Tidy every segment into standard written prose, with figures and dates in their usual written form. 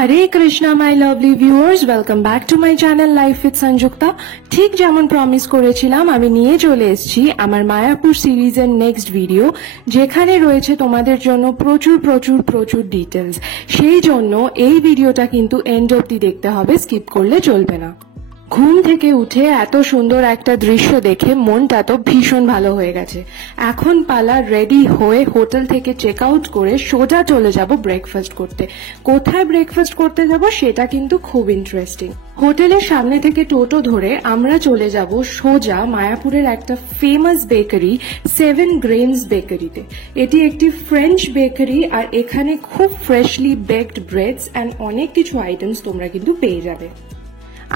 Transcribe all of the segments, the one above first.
Hare Krishna my lovely viewers, welcome back to my channel life with Sanjukta. ঠিক যেমন promise করেছিলাম, আমি নিয়ে চলে এসেছি আমার মায়াপুর সিরিজের নেক্সট ভিডিও, যেখানে রয়েছে তোমাদের জন্য প্রচুর প্রচুর প্রচুর ডিটেলস। সেই জন্য এই ভিডিওটা কিন্তু এন্ড অবধি দেখতে হবে, স্কিপ করলে চলবে না। ঘুম থেকে উঠে এত সুন্দর একটা দৃশ্য দেখে মনটা তো ভীষণ ভালো হয়ে গেছে। এখন পালা রেডি হয়ে হোটেল থেকে চেক আউট করে সোজা চলে যাব ব্রেকফাস্ট করতে। কোথায় ব্রেকফাস্ট করতে যাব সেটা কিন্তু খুব ইন্টারেস্টিং। হোটেলের সামনে থেকে টোটো ধরে আমরা চলে যাব সোজা মায়াপুরের একটা ফেমাস বেকারি, 7 গ্রেনস বেকারিতে। এটি একটি ফ্রেঞ্চ বেকারি, আর এখানে খুব ফ্রেশলি বেকড ব্রেডস অ্যান্ড অনেক কিছু আইটেমস তোমরা কিন্তু পেয়ে যাবে।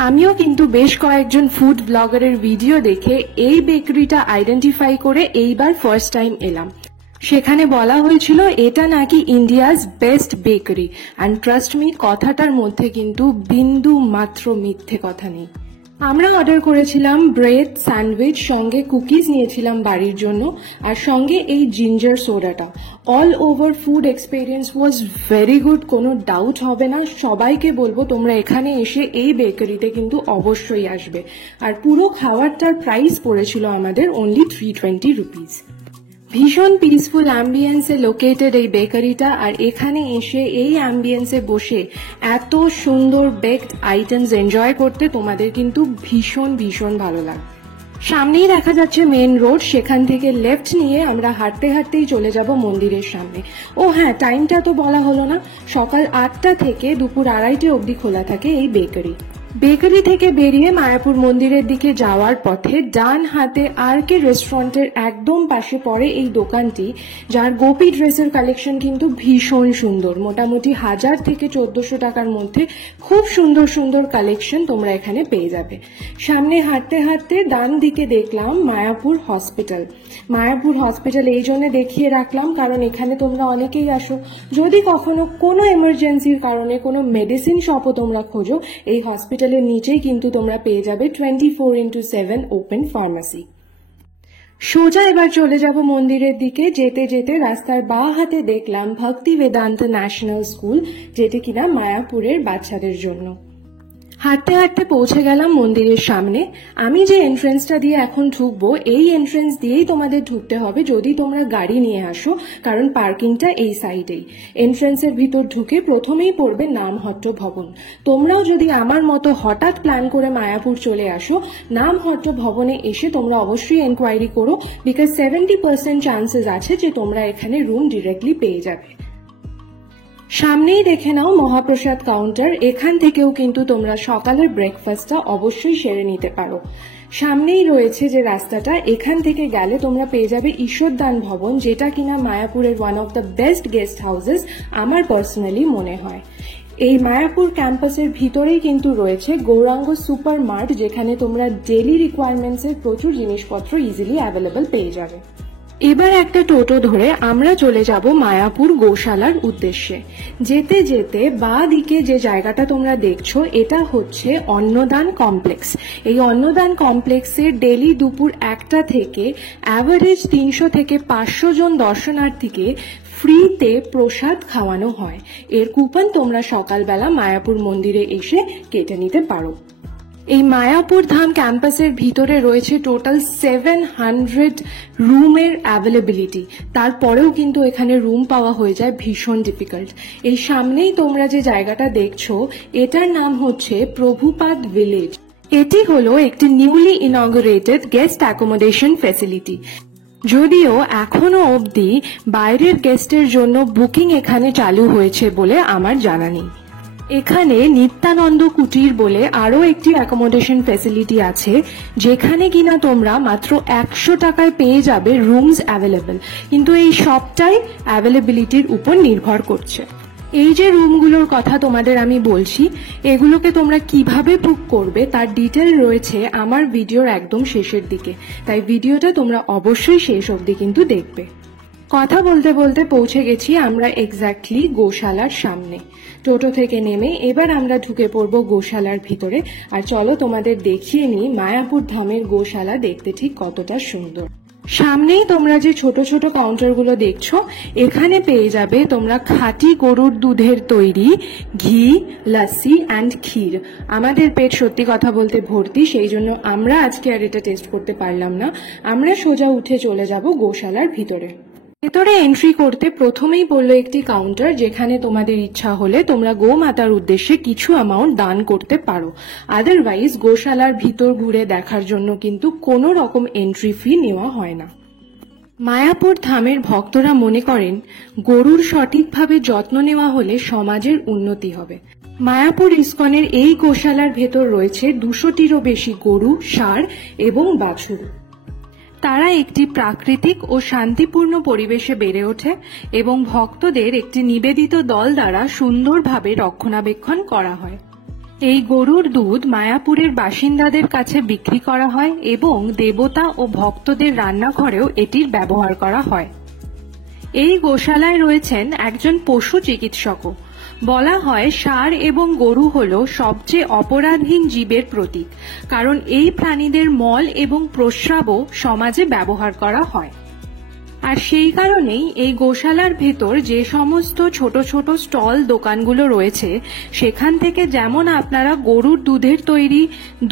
আমিও কিন্তু বেশ কয়েকজন ফুড ব্লগারের ভিডিও দেখে এই বেকারিটা আইডেন্টিফাই করে এইবার ফার্স্ট টাইম এলাম। সেখানে বলা হয়েছিল এটা নাকি India's best bakery, and trust me, কথাটার মধ্যে কিন্তু বিন্দু মাত্র মিথ্যে কথা নেই। আমরা অর্ডার করেছিলাম ব্রেড স্যান্ডউইচ, সঙ্গে কুকিজ নিয়েছিলাম বাড়ির জন্য, আর সঙ্গে এই জিঞ্জার সোডাটা। All over food experience was very good, কোনো ডাউট হবে না। সবাইকে বলবো তোমরা এখানে এসে এই বেকারিতে কিন্তু অবশ্যই আসবে। আর পুরো খাবারটার প্রাইস পড়েছিল আমাদের অনলি 320 রুপিস। ভীষণ পিসফুল অ্যাম্বিয়েন্সে লোকেটেড এই বেকারিটা, আর এখানে এসে এই অ্যাম্বিয়েন্সে বসে এত সুন্দর বেকড আইটেমস এনজয় করতে তোমাদের কিন্তু ভীষণ ভীষণ ভালো লাগবে। সামনেই দেখা যাচ্ছে মেন রোড, সেখান থেকে লেফট নিয়ে আমরা হাঁটতে হাঁটতেই চলে যাব মন্দিরের সামনে। ও হ্যাঁ, টাইমটা তো বলা হলো না, সকাল 8টা থেকে দুপুর 2:30 অবধি খোলা থাকে এই বেকারি। বেকারি থেকে বেরিয়ে মায়াপুর মন্দিরের দিকে যাওয়ার পথে ডান হাতে আরকে রেস্টুরেন্টের একদম পাশে পড়ে এই দোকানটি, যার গোপী ড্রেসের কালেকশন কিন্তু ভীষণ সুন্দর। মোটামুটি 1000 থেকে 1400 টাকার মধ্যে খুব সুন্দর সুন্দর কালেকশন তোমরা এখানে পেয়ে যাবে। সামনে হাঁটতে হাঁটতে ডান দিকে দেখলাম মায়াপুর হসপিটাল। মায়াপুর হসপিটাল এই জন্য দেখিয়ে রাখলাম কারণ এখানে তোমরা অনেকেই আসো। যদি কখনো কোনো এমার্জেন্সির কারণে কোনো মেডিসিন শপও তোমরা খোঁজো, এই হসপিটালের নিচেই কিন্তু তোমরা পেয়ে যাবে 24x7 ওপেন ফার্মাসি। সোজা এবার চলে যাব মন্দিরের দিকে। যেতে যেতে রাস্তার বাঁ হাতে দেখলাম ভক্তি বেদান্ত ন্যাশনাল স্কুল, যেটি কিনা মায়াপুরের বাচ্চাদের জন্য। হাঁটতে হাঁটতে পৌঁছে গেলাম মন্দিরের সামনে। আমি যে এন্ট্রেন্সটা দিয়ে এখন ঢুকবো, এই এন্ট্রেন্স দিয়েই তোমাদের ঢুকতে হবে যদি তোমরা গাড়ি নিয়ে আসো, কারণ পার্কিংটা এই সাইডেই। এন্ট্রেন্সের ভিতর ঢুকে প্রথমেই পড়বে নামহট্ট ভবন। তোমরাও যদি আমার মতো হঠাৎ প্ল্যান করে মায়াপুর চলে আসো, নামহট্ট ভবনে এসে তোমরা অবশ্যই এনকোয়ারি করো, বিকজ 70% চান্সেস আছে যে তোমরা এখানে রুম ডিরেক্টলি পেয়ে যাবে। সামনেই দেখে নাও মহাপ্রসাদ কাউন্টার, এখান থেকেও কিন্তু তোমরা সকালের ব্রেকফাস্টটা অবশ্যই সেরে নিতে পারো। সামনেই রয়েছে যে রাস্তাটা, এখান থেকে গেলে তোমরা পেয়ে যাবে ঈশ্বরদান ভবন, যেটা কিনা মায়াপুরের one of the best guest houses আমার পার্সোনালি মনে হয়। এই মায়াপুর ক্যাম্পাসের ভিতরেই কিন্তু রয়েছে গৌরাঙ্গ সুপার মার্ট, যেখানে তোমরা ডেইলি রিকোয়ারমেন্টসের প্রচুর জিনিসপত্র ইজিলি অ্যাভেলেবল পেয়ে যাবে। এবার একটা টোটো ধরে আমরা চলে যাব মায়াপুর গোশালার উদ্দেশ্যে। যেতে যেতে বাঁ দিকে যে জায়গাটা তোমরা দেখছো, এটা হচ্ছে অন্নদান কমপ্লেক্স। এই অন্নদান কমপ্লেক্সে ডেলি দুপুর 1টা থেকে অ্যাভারেজ 300 থেকে 500 জন দর্শনার্থীকে ফ্রিতে প্রসাদ খাওয়ানো হয়। এর কুপন তোমরা সকালবেলা মায়াপুর মন্দিরে এসে কেটে নিতে পারো। এই মায়াপুর ধাম ক্যাম্পাসের ভিতরে রয়েছে টোটাল 700 রুমের অ্যাভেলেবিলিটি। তারপরেও কিন্তু এখানে রুম পাওয়া হয়ে যায় ভীষণ ডিফিকাল্ট। এই সামনেই তোমরা যে জায়গাটা দেখছো, এটার নাম হচ্ছে প্রভুপাদ ভিলেজ। এটি হলো একটি নিউলি ইনঅগুরেটেড গেস্ট অ্যাকোমোডেশন ফ্যাসিলিটি। যদিও এখনো অবধি বাইরের গেস্টের জন্য বুকিং এখানে চালু হয়েছে বলে আমার জানা নেই। এখানে নিত্যানন্দ কুটির বলে আরও একটি অ্যাকোমোডেশন ফ্যাসিলিটি আছে, যেখানে কিনা তোমরা মাত্র 100 টাকায় পেয়ে যাবে রুমস অ্যাভেলেবেল, কিন্তু এই সবটাই অ্যাভেলেবিলিটির উপর নির্ভর করছে। এই যে রুমগুলোর কথা তোমাদের আমি বলছি, এগুলোকে তোমরা কিভাবে বুক করবে তার ডিটেল রয়েছে আমার ভিডিওর একদম শেষের দিকে, তাই ভিডিওটা তোমরা অবশ্যই শেষ অবধি কিন্তু দেখবে। কথা বলতে বলতে পৌঁছে গেছি আমরা এক্স্যাক্টলি গোশালার সামনে। টোটো থেকে নেমে এবার আমরা ঢুকে পড়বো গোশালার ভিতরে, আর চলো তোমাদের দেখিয়ে নিই মায়াপুর ধামের গোশালা দেখতে ঠিক কতটা সুন্দর। সামনেই তোমরা যে ছোট ছোট কাউন্টারগুলো দেখছো, এখানে পেয়ে যাবে তোমরা খাঁটি গরুর দুধের তৈরি ঘি, লস্যি অ্যান্ড ক্ষীর। আমাদের পেট সত্যি কথা বলতে ভর্তি, সেই জন্য আমরা আজকে আর এটা টেস্ট করতে পারলাম না। আমরা সোজা উঠে চলে যাব গোশালার ভিতরে। ভেতরে এন্ট্রি করতে প্রথমেই পড়লো একটি কাউন্টার, যেখানে তোমাদের ইচ্ছা হলে তোমরা গোমাতার উদ্দেশ্যে কিছু অ্যামাউন্ট দান করতে পারো। আদারওয়াইজ গোশালার ভিতর ঘুরে দেখার জন্য কিন্তু কোনো রকম এন্ট্রি ফি নেওয়া হয় না। মায়াপুর ধামের ভক্তরা মনে করেন গরুর সঠিকভাবে যত্ন নেওয়া হলে সমাজের উন্নতি হবে। মায়াপুর ইস্কনের এই গোশালার ভেতর রয়েছে 200টিরও বেশি গরু, ষাঁড় এবং বাছুর। তারা একটি প্রাকৃতিক ও শান্তিপূর্ণ পরিবেশে বেড়ে ওঠে এবং ভক্তদের একটি নিবেদিত দল দ্বারা সুন্দরভাবে রক্ষণাবেক্ষণ করা হয়। এই গরুর দুধ মায়াপুরের বাসিন্দাদের কাছে বিক্রি করা হয় এবং দেবতা ও ভক্তদের রান্নাঘরেও এটির ব্যবহার করা হয়। এই গোশালায় রয়েছেন একজন পশু চিকিৎসকও। বলা হয় ষাঁড় এবং গরু হল সবচেয়ে অপরাধহীন জীবের প্রতীক, কারণ এই প্রাণীদের মল এবং প্রস্রাবও সমাজে ব্যবহার করা হয়। আর সেই কারণেই এই গোশালার ভেতর যে সমস্ত ছোট ছোট স্টল দোকানগুলো রয়েছে, সেখান থেকে যেমন আপনারা গরুর দুধের তৈরি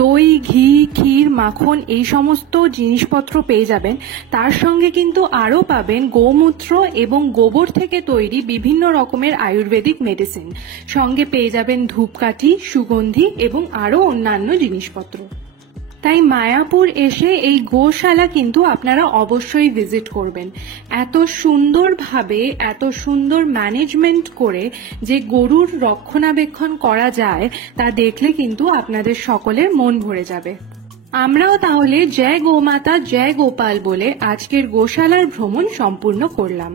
দই, ঘি, ক্ষীর, মাখন এই সমস্ত জিনিসপত্র পেয়ে যাবেন, তার সঙ্গে কিন্তু আরও পাবেন গোমূত্র এবং গোবর থেকে তৈরি বিভিন্ন রকমের আয়ুর্বেদিক মেডিসিন। সঙ্গে পেয়ে যাবেন ধূপকাঠি, সুগন্ধি এবং আরও অন্যান্য জিনিসপত্র। তাই মায়াপুর এসে এই গোশালা কিন্তু আপনারা অবশ্যই ভিজিট করবেন। এত সুন্দরভাবে, এত সুন্দর ম্যানেজমেন্ট করে যে গরুর রক্ষণাবেক্ষণ করা যায়, তা দেখলে কিন্তু আপনাদের সকলের মন ভরে যাবে। আমরাও তাহলে জয় গোমাতা জয় গোপাল বলে আজকের গোশালার ভ্রমণ সম্পূর্ণ করলাম।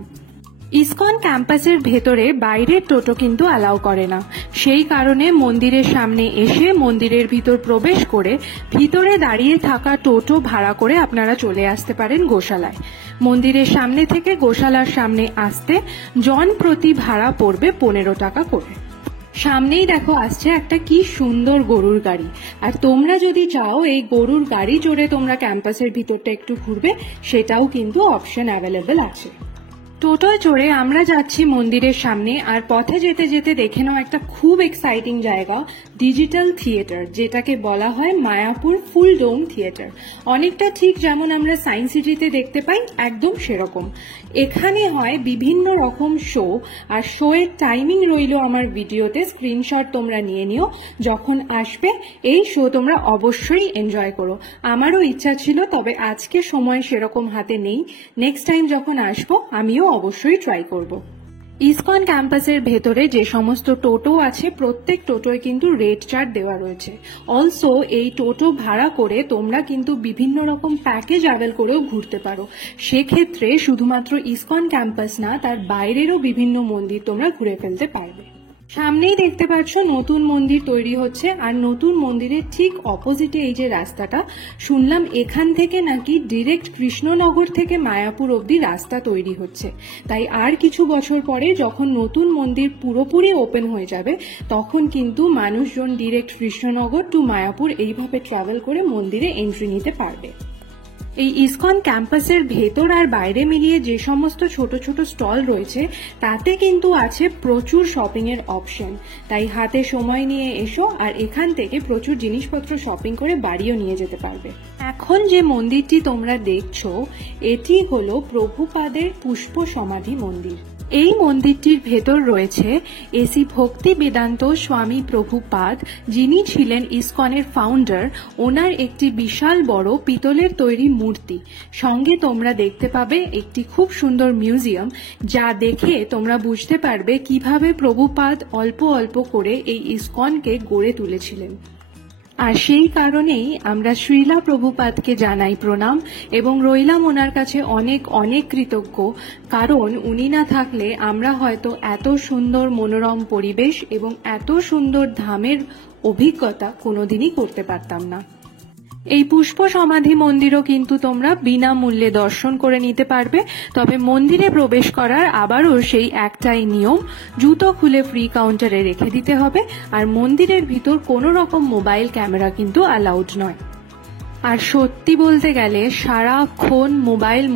ইসকন ক্যাম্পাসের ভেতরে বাইরের টোটো কিন্তু অ্যালাউ করে না, সেই কারণে মন্দিরের সামনে এসে মন্দিরের ভিতর প্রবেশ করে ভিতরে দাঁড়িয়ে থাকা টোটো ভাড়া করে আপনারা চলে আসতে পারেন গোশালায়। মন্দিরের সামনে থেকে গোশালার সামনে আসতে জন প্রতি ভাড়া পড়বে 15 টাকা করে। সামনেই দেখো আসছে একটা কি সুন্দর গরুর গাড়ি, আর তোমরা যদি চাও এই গরুর গাড়ি চড়ে তোমরা ক্যাম্পাসের ভিতরটা একটু ঘুরবে, সেটাও কিন্তু অপশন অ্যাভেলেবল আছে। টোটোয় চড়ে আমরা যাচ্ছি মন্দিরের সামনে, আর পথে যেতে যেতে দেখে নাও একটা খুব এক্সাইটিং জায়গা, ডিজিটাল থিয়েটার, যেটাকে বলা হয় মায়াপুর ফুল ডোম থিয়েটার। অনেকটা ঠিক যেমন আমরা সায়েন্স সিটিতে দেখতে পাই, একদম সেরকম। এখানে হয় বিভিন্ন রকম শো, আর শো এর টাইমিং রইল আমার ভিডিওতে, স্ক্রিনশট তোমরা নিয়ে নিও। যখন আসবে এই শো তোমরা অবশ্যই এনজয় করো। আমারও ইচ্ছা ছিল, তবে আজকে সময় সেরকম হাতে নেই। নেক্সট টাইম যখন আসবো আমিও অবশ্যই ট্রাই করব। ইসকন ক্যাম্পাসের ভেতরে যে সমস্ত টোটো আছে, প্রত্যেক টোটোয় কিন্তু রেট চার্ট দেওয়া রয়েছে। অলসো এই টোটো ভাড়া করে তোমরা কিন্তু বিভিন্ন রকম প্যাকেজ অ্যাভেল করেও ঘুরতে পারো। সেক্ষেত্রে শুধুমাত্র ইসকন ক্যাম্পাস না, তার বাইরেরও বিভিন্ন মন্দির তোমরা ঘুরে ফেলতে পারবে। সামনেই দেখতে পাচ্ছ নতুন মন্দির তৈরি হচ্ছে, আর নতুন মন্দিরের ঠিক অপোজিটে এই যে রাস্তাটা, শুনলাম এখান থেকে নাকি ডিরেক্ট কৃষ্ণনগর থেকে মায়াপুর অবধি রাস্তা তৈরি হচ্ছে। তাই আর কিছু বছর পরে যখন নতুন মন্দির পুরোপুরি ওপেন হয়ে যাবে, তখন কিন্তু মানুষজন ডিরেক্ট কৃষ্ণনগর টু মায়াপুর এইভাবে ট্রাভেল করে মন্দিরে এন্ট্রি নিতে পারবে। এই ইসকন ক্যাম্পাসের ভেতর আর বাইরে মিলিয়ে যে সমস্ত ছোট ছোট স্টল রয়েছে, তাতে কিন্তু আছে প্রচুর শপিং এর অপশন। তাই হাতে সময় নিয়ে এসো, আর এখান থেকে প্রচুর জিনিসপত্র শপিং করে বাড়িও নিয়ে যেতে পারবে। এখন যে মন্দিরটি তোমরা দেখছো, এটি হলো প্রভুপাদের পুষ্প সমাধি মন্দির। এই মন্দিরটির ভেতর রয়েছে এসি ভক্তি বেদান্ত স্বামী প্রভুপাদ, যিনি ছিলেন ইসকনের ফাউন্ডার। ওনার একটি বিশাল বড় পিতলের তৈরি মূর্তি। সঙ্গে তোমরা দেখতে পাবে একটি খুব সুন্দর মিউজিয়াম, যা দেখে তোমরা বুঝতে পারবে কিভাবে প্রভুপাদ অল্প অল্প করে এই ইসকনকে গড়ে তুলেছিলেন। আর সেই কারণেই আমরা শ্রীলা প্রভুপাদকে জানাই প্রণাম এবং রইলাম ওনার কাছে অনেক অনেক কৃতজ্ঞ, কারণ উনি না থাকলে আমরা হয়তো এত সুন্দর মনোরম পরিবেশ এবং এত সুন্দর ধামের অভিজ্ঞতা কোনোদিনই করতে পারতাম না। এই পুষ্প সমাধি মন্দিরও কিন্তু তোমরা বিনামূল্যে দর্শন করে নিতে পারবে। তবে মন্দিরে প্রবেশ করার আবারও সেই একটাই নিয়ম, জুতো খুলে ফ্রি কাউন্টারে রেখে দিতে হবে, আর মন্দিরের ভিতর কোনো রকম মোবাইল ক্যামেরা কিন্তু অ্যালাউড নয়। আর সত্যি বলতে গেলে সারাক্ষণ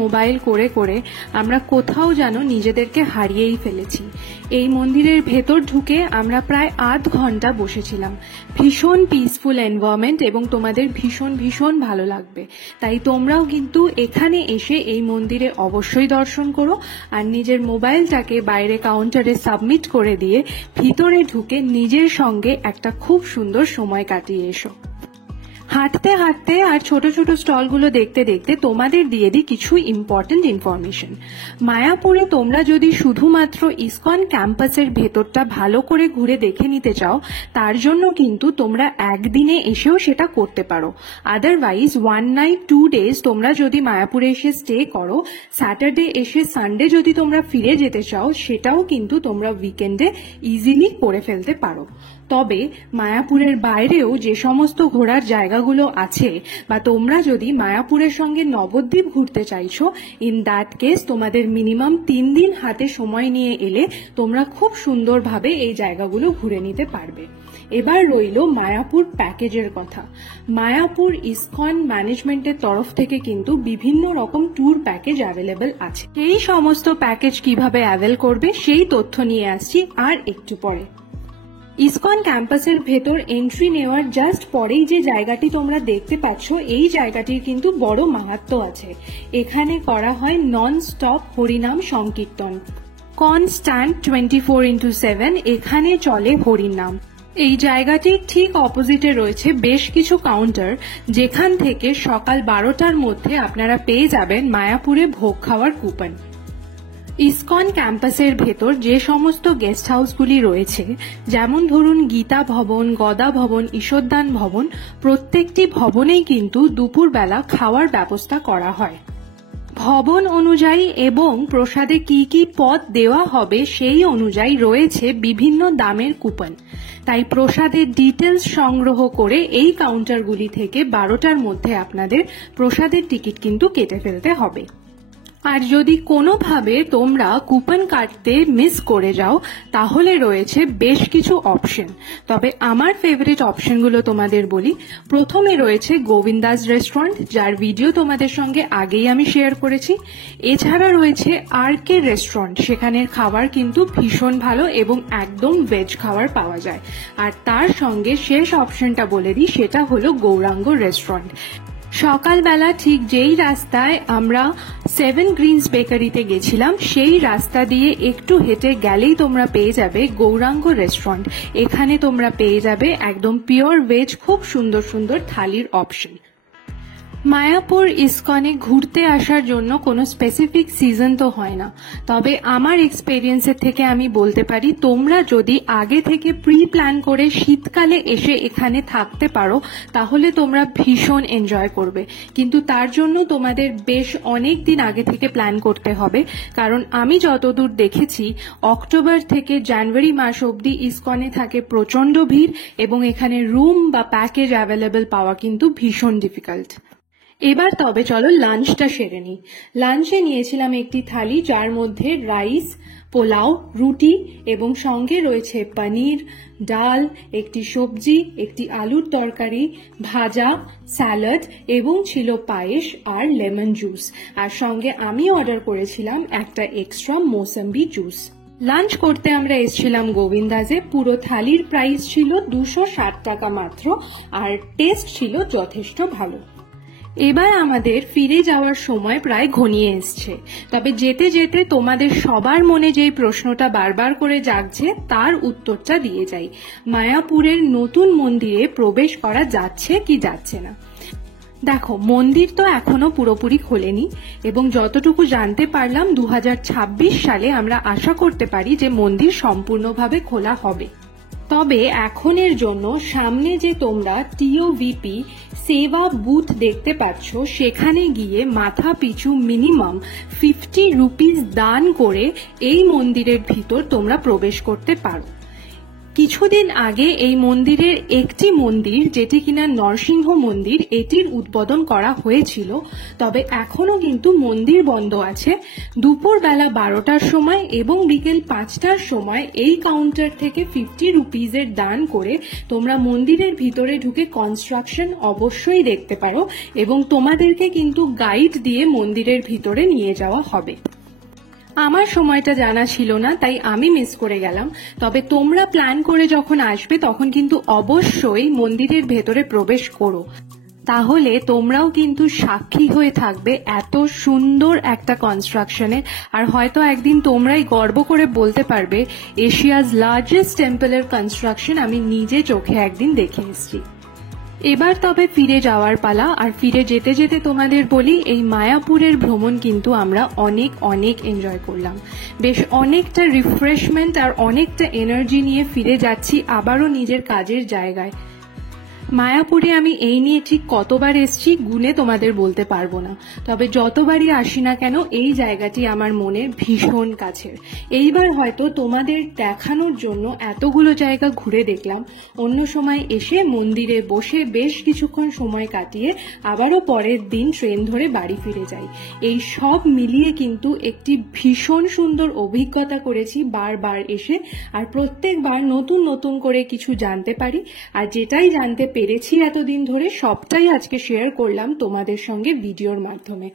মোবাইল করে করে আমরা কোথাও যেন নিজেদেরকে হারিয়েই ফেলেছি। এই মন্দিরের ভেতর ঢুকে আমরা প্রায় আধ ঘন্টা বসেছিলাম। ভীষণ পিসফুল এনভায়রনমেন্ট এবং তোমাদের ভীষণ ভালো লাগবে। তাই তোমরাও কিন্তু এখানে এসে এই মন্দিরে অবশ্যই দর্শন করো আর নিজের মোবাইলটাকে বাইরে কাউন্টারে সাবমিট করে দিয়ে ভিতরে ঢুকে নিজের সঙ্গে একটা খুব সুন্দর সময় কাটিয়ে এসো। হাঁটতে হাঁটতে আর ছোট ছোট স্টলগুলো দেখতে দেখতে তোমাদের দিয়ে দিই কিছু ইম্পর্টেন্ট ইনফরমেশন। মায়াপুরে তোমরা যদি শুধুমাত্র ইসকন ক্যাম্পাসের ভেতরটা ভালো করে ঘুরে দেখে নিতে চাও, তার জন্য কিন্তু তোমরা একদিনে এসেও সেটা করতে পারো। আদারওয়াইজ 1 নাইট 2 ডেজ তোমরা যদি মায়াপুরে এসে স্টে করো, স্যাটারডে এসে সানডে যদি তোমরা ফিরে যেতে চাও, সেটাও কিন্তু তোমরা উইকেন্ডে ইজিলি করে ফেলতে পারো। তবে মায়াপুরের বাইরেও যে সমস্ত ঘোরার জায়গাগুলো আছে, বা তোমরা যদি মায়াপুরের সঙ্গে নবদ্বীপ ঘুরতে চাইছো, ইন দ্যাট কেস তোমাদের মিনিমাম 3 দিন হাতে সময় নিয়ে এলে তোমরা খুব সুন্দরভাবে এই জায়গাগুলো ঘুরে নিতে পারবে। এবার রইল মায়াপুর প্যাকেজের কথা। মায়াপুর ইসকন ম্যানেজমেন্টের তরফ থেকে কিন্তু বিভিন্ন রকম ট্যুর প্যাকেজ অ্যাভেলেবল আছে। এই সমস্ত প্যাকেজ কিভাবে অ্যাভেল করবে সেই তথ্য নিয়ে আসছি আর একটু পরে। ইসকন ক্যাম্পাসের ভেতর এন্ট্রি নেওয়ার জাস্ট পরেই যে জায়গাটি তোমরা দেখতে পাচ্ছ, এই জায়গাটির কিন্তু বড় মাহাত্ম্য আছে। এখানে করা হয় নন স্টপ হরিনাম সংকীর্তন, কনস্ট্যান্ট 24/7 এখানে চলে হরিনাম। এই জায়গাটির ঠিক অপোজিটে রয়েছে বেশ কিছু কাউন্টার, যেখান থেকে সকাল 12টার মধ্যে আপনারা পেয়ে যাবেন মায়াপুরে ভোগ খাওয়ার কুপন। ইসকন ক্যাম্পাসের ভেতর যে সমস্ত গেস্ট হাউসগুলি রয়েছে, যেমন ধরুন গীতা ভবন, গদা ভবন, ঈশ্বরদান ভবন, প্রত্যেকটি ভবনেই কিন্তু দুপুরবেলা খাওয়ার ব্যবস্থা করা হয়। ভবন অনুযায়ী এবং প্রসাদে কি কি পদ দেওয়া হবে সেই অনুযায়ী রয়েছে বিভিন্ন দামের কুপন। তাই প্রসাদের ডিটেলস সংগ্রহ করে এই কাউন্টারগুলি থেকে 12টার মধ্যে আপনাদের প্রসাদের টিকিট কিন্তু কেটে ফেলতে হবে। আর যদি কোনোভাবে তোমরা কুপন কাটতে মিস করে যাও, তাহলে রয়েছে বেশ কিছু অপশন। তবে আমার ফেভারিট অপশনগুলো তোমাদের বলি। প্রথমে রয়েছে গোবিন্দাস রেস্টুরেন্ট, যার ভিডিও তোমাদের সঙ্গে আগেই আমি শেয়ার করেছি। এছাড়া রয়েছে RK রেস্টুরেন্ট, সেখানের খাবার কিন্তু ভীষণ ভালো এবং একদম ভেজ খাবার পাওয়া যায়। আর তার সঙ্গে শেষ অপশনটা বলে দিই, সেটা হলো গৌরাঙ্গ রেস্টুরেন্ট। সকালবেলা ঠিক যেই রাস্তায় আমরা 7 গ্রিনস বেকারিতে গেছিলাম, সেই রাস্তা দিয়ে একটু হেঁটে গেলেই তোমরা পেয়ে যাবে গৌরাঙ্গ রেস্টুরেন্ট। এখানে তোমরা পেয়ে যাবে একদম পিওর ভেজ খুব সুন্দর সুন্দর থালির অপশন। মায়াপুর ইসকনে ঘুরতে আসার জন্য কোনো স্পেসিফিক সিজন তো হয় না, তবে আমার এক্সপেরিয়েন্সের থেকে আমি বলতে পারি, তোমরা যদি আগে থেকে প্রি প্ল্যান করে শীতকালে এসে এখানে থাকতে পারো, তাহলে তোমরা ভীষণ এনজয় করবে। কিন্তু তার জন্য তোমাদের বেশ অনেক দিন আগে থেকে প্ল্যান করতে হবে, কারণ আমি যতদূর দেখেছি অক্টোবর থেকে জানুয়ারি মাস অবধি ইসকনে থাকে প্রচন্ড ভিড় এবং এখানে রুম বা প্যাকেজ অ্যাভেলেবল পাওয়া কিন্তু ভীষণ ডিফিকাল্ট। এবার তবে চলো লাঞ্চটা সেরে নিই। লাঞ্চে নিয়েছিলাম একটি থালি, যার মধ্যে রাইস, পোলাও, রুটি এবং সঙ্গে রয়েছে পনির, ডাল, একটি সবজি, একটি আলুর তরকারি, ভাজা, স্যালাড এবং ছিল পায়েস আর লেমন জুস। আর সঙ্গে আমি অর্ডার করেছিলাম একটা এক্সট্রা মৌসম্বি জুস। লাঞ্চ করতে আমরা এসেছিলাম গোবিন্দাসে। পুরো থালির প্রাইস ছিল 260 টাকা মাত্র, আর টেস্ট ছিল যথেষ্ট ভালো। এবার আমাদের ফিরে যাওয়ার সময় প্রায় ঘনিয়ে এসছে, তবে যেতে যেতে তোমাদের সবার মনে যেই প্রশ্নটা বারবার করে জাগছে, তার উত্তরটা দিয়ে যাই। মায়াপুরের নতুন মন্দিরে প্রবেশ করা যাচ্ছে কি যাচ্ছে না? দেখো, মন্দির তো এখনো পুরোপুরি খোলেনি এবং যতটুকু জানতে পারলাম 2026 সালে আমরা আশা করতে পারি যে মন্দির সম্পূর্ণভাবে খোলা হবে। তবে এখনের জন্য সামনে যে তোমরা TOVP সেবা বুথ দেখতে পাচ্ছ, সেখানে গিয়ে মাথা পিছু মিনিমাম 50 রুপিস দান করে এই মন্দিরের ভিতর তোমরা প্রবেশ করতে পারো। কিছুদিন আগে এই মন্দিরের একটি মন্দির, যেটি কিনা নরসিংহ মন্দির, এটির উদ্বোধন করা হয়েছিল। তবে এখনো কিন্তু মন্দির বন্ধ আছে। দুপুর বেলা 12টার সময় এবং বিকেল 5টার সময় এই কাউন্টার থেকে 50 রুপিজের দান করে তোমরা মন্দিরের ভিতরে ঢুকে কনস্ট্রাকশন অবশ্যই দেখতে পারো এবং তোমাদেরকে কিন্তু গাইড দিয়ে মন্দিরের ভিতরে নিয়ে যাওয়া হবে। আমার সময়টা জানা ছিল না, তাই আমি মিস করে গেলাম। তবে তোমরা প্ল্যান করে যখন আসবে তখন কিন্তু অবশ্যই মন্দিরের ভেতরে প্রবেশ করো, তাহলে তোমরাও কিন্তু সাক্ষী হয়ে থাকবে এত সুন্দর একটা কনস্ট্রাকশনের। আর হয়তো একদিন তোমরাই গর্ব করে বলতে পারবে এশিয়াজ লার্জেস্ট টেম্পলের কনস্ট্রাকশন আমি নিজে চোখে একদিন দেখে এসেছি। এবার তবে ফিরে যাওয়ার পালা। আর ফিরে যেতে যেতে তোমাদের বলি, এই মায়াপুরের ভ্রমণ কিন্তু আমরা অনেক অনেক এনজয় করলাম। বেশ অনেকটা রিফ্রেশমেন্ট আর অনেকটা এনার্জি নিয়ে ফিরে যাচ্ছি আবারও নিজের কাজের জায়গায়। মায়াপুরে আমি এই নিয়ে ঠিক কতবার এসেছি গুণে তোমাদের বলতে পারবো না, তবে যতবারই আসি না কেন এই জায়গাটি আমার মনের ভীষণ কাছের। এইবার হয়তো তোমাদের দেখানোর জন্য এতগুলো জায়গা ঘুরে দেখলাম, অন্য সময় এসে মন্দিরে বসে বেশ কিছুক্ষণ সময় কাটিয়ে আবারও পরের দিন ট্রেন ধরে বাড়ি ফিরে যাই। এই সব মিলিয়ে কিন্তু একটি ভীষণ সুন্দর অভিজ্ঞতা করেছি বারবার এসে, আর প্রত্যেকবার নতুন নতুন করে কিছু জানতে পারি। আর যেটাই জানতে পেরেছি এতদিন ধরে সবটাই আজকে শেয়ার করলাম তোমাদের সঙ্গে ভিডিওর মাধ্যমে।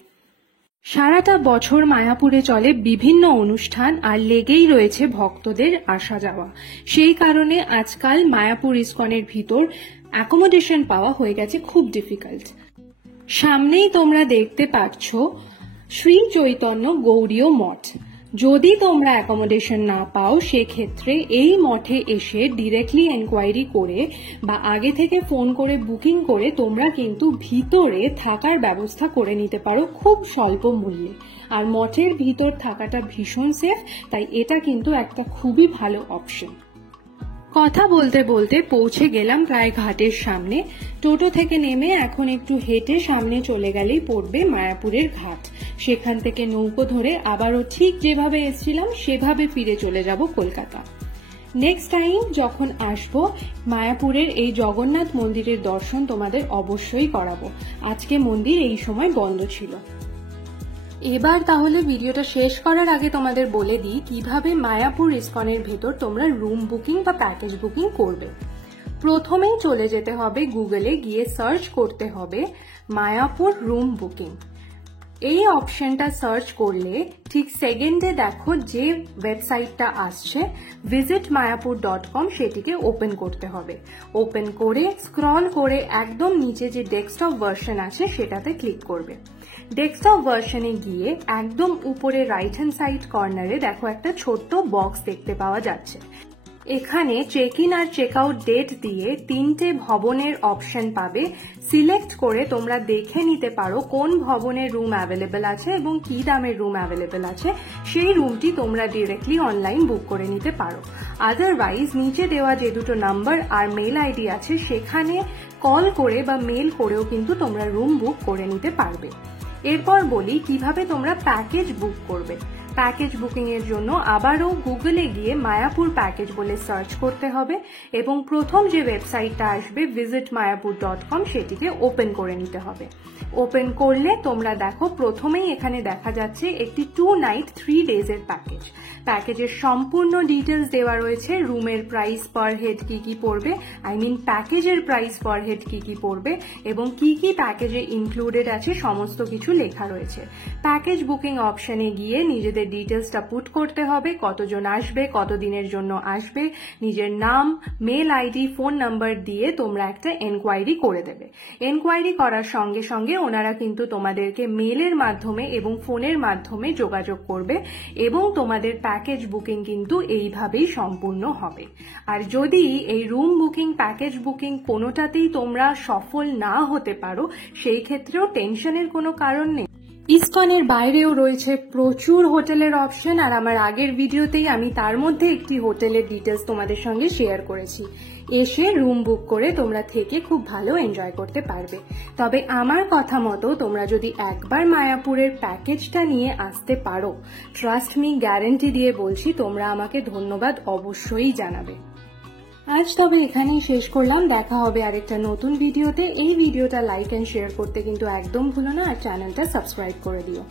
সারাটা বছর মায়াপুরে চলে বিভিন্ন অনুষ্ঠান আর লেগেই রয়েছে ভক্তদের আসা যাওয়া। সেই কারণে আজকাল মায়াপুর ইসকনের ভিতর অ্যাকোমোডেশন পাওয়া হয়ে গেছে খুব ডিফিকাল্ট। সামনেই তোমরা দেখতে পাচ্ছ শ্রী চৈতন্য গৌড়ীয় মঠ। যদি তোমরা অ্যাকোমোডেশন না পাও সেক্ষেত্রে এই মঠে এসে ডিরেক্টলি এনকোয়ারি করে বা আগে থেকে ফোন করে বুকিং করে তোমরা কিন্তু ভিতরে থাকার ব্যবস্থা করে নিতে পারো খুব স্বল্প মূল্যে। আর মঠের ভিতর থাকাটা ভীষণ সেফ, তাই এটা কিন্তু একটা খুবই ভালো অপশন। কথা বলতে বলতে পৌঁছে গেলাম প্রায় ঘাটের সামনে। টোটো থেকে নেমে এখন একটু হেঁটে সামনে চলে গেলেই পড়বে মায়াপুরের ঘাট। সেখান থেকে নৌকো ধরে আবারও ঠিক যেভাবে এসেছিলাম সেভাবে ফিরে চলে যাব কলকাতা। নেক্সট টাইম যখন আসবো মায়াপুরের এই জগন্নাথ মন্দিরের দর্শন তোমাদের অবশ্যই করাবো। আজকে মন্দির এই সময় বন্ধ ছিল। এবার তাহলে ভিডিওটা শেষ করার আগে তোমাদের বলে দিই কিভাবে মায়াপুর ইসকনের ভেতর তোমরা রুম বুকিং বা প্যাকেজ বুকিং করবে। প্রথমেই চলে যেতে হবে গুগলে, গিয়ে সার্চ করতে হবে মায়াপুর রুম বুকিং। এই অপশনটা সার্চ করলে ঠিক সেকেন্ডে দেখো যে ওয়েবসাইটটা আসছে visitmayapur.com, সেটিকে ওপেন করতে হবে। ওপেন করে স্ক্রল করে একদম নিচে যে ডেস্কটপ ভার্সন আছে সেটাতে ক্লিক করবে। ডেস্কটপ ভার্সনে গিয়ে একদম উপরে রাইট হ্যান্ড সাইড কর্নারে দেখো একটা ছোট্ট বক্স দেখতে পাওয়া যাচ্ছে। এখানে চেক ইন আর চেক আউট ডেট দিয়ে 3টে ভবনের অপশন পাবে। সিলেক্ট করে তোমরা দেখে নিতে পারো কোন ভবনের রুম অ্যাভেলেবেল আছে এবং কি দামের রুম অ্যাভেলেবেল আছে। সেই রুমটি তোমরা ডিরেক্টলি অনলাইন বুক করে নিতে পারো। আদারওয়াইজ নিচে দেওয়া যে দুটো নাম্বার আর মেল আইডি আছে সেখানে কল করে বা মেল করেও কিন্তু তোমরা রুম বুক করে নিতে পারবে। এরপর বলি কিভাবে তোমরা প্যাকেজ বুক করবে। প্যাকেজ বুকিং এর জন্য আবারও গুগলে গিয়ে মায়াপুর প্যাকেজ বলে সার্চ করতে হবে এবং প্রথম যে ওয়েবসাইটটা আসবে visitmayapur.com সেটিকে ওপেন করে নিতে হবে। ওপেন করলে তোমরা দেখো প্রথমেই এখানে দেখা যাচ্ছে একটি 2 নাইট 3 ডেজের প্যাকেজ। প্যাকেজের সম্পূর্ণ ডিটেলস দেওয়া রয়েছে। রুমের প্রাইস পার হেড কি কি পড়বে, প্যাকেজের প্রাইস পার হেড কি কি পড়বে এবং কি কি প্যাকেজে ইনক্লুডেড আছে সমস্ত কিছু লেখা রয়েছে। প্যাকেজ বুকিং অপশনে গিয়ে নিজেদের ডিটেলসটা পুট করতে হবে, কতজন আসবে, কতদিনের জন্য আসবে, নিজের নাম, মেল আইডি, ফোন নাম্বার দিয়ে তোমরা একটা এনকোয়ারি করে দেবে। এনকোয়ারি করার সঙ্গে সঙ্গে ওনারা কিন্তু তোমাদেরকে মেলের মাধ্যমে এবং ফোনের মাধ্যমে যোগাযোগ করবে এবং তোমাদের প্যাকেজ বুকিং কিন্তু এইভাবেই সম্পূর্ণ হবে। আর যদি এই রুম বুকিং, প্যাকেজ বুকিং কোনোটাতেই তোমরা সফল না হতে পারো সেই ক্ষেত্রেও টেনশনের কোনো কারণ নেই। ইসকনের বাইরেও রয়েছে প্রচুর হোটেলের অপশন, আর আমার আগের ভিডিওতেই আমি তার মধ্যে একটি হোটেলের ডিটেলস তোমাদের সঙ্গে শেয়ার করেছি। এসে রুম বুক করে তোমরা থেকে খুব ভালো এনজয় করতে পারবে। তবে আমার কথা মতো তোমরা যদি একবার মায়াপুরের প্যাকেজটা নিয়ে আসতে পারো, ট্রাস্ট মি, গ্যারেন্টি দিয়ে বলছি তোমরা আমাকে ধন্যবাদ অবশ্যই জানাবে। আজ তবে এখানেই শেষ করলাম, দেখা হবে আরেকটা নতুন ভিডিওতে। এই ভিডিওটা লাইক এন্ড শেয়ার করতে কিন্তু একদম ভুলো না, আর চ্যানেলটা সাবস্ক্রাইব করে দিও।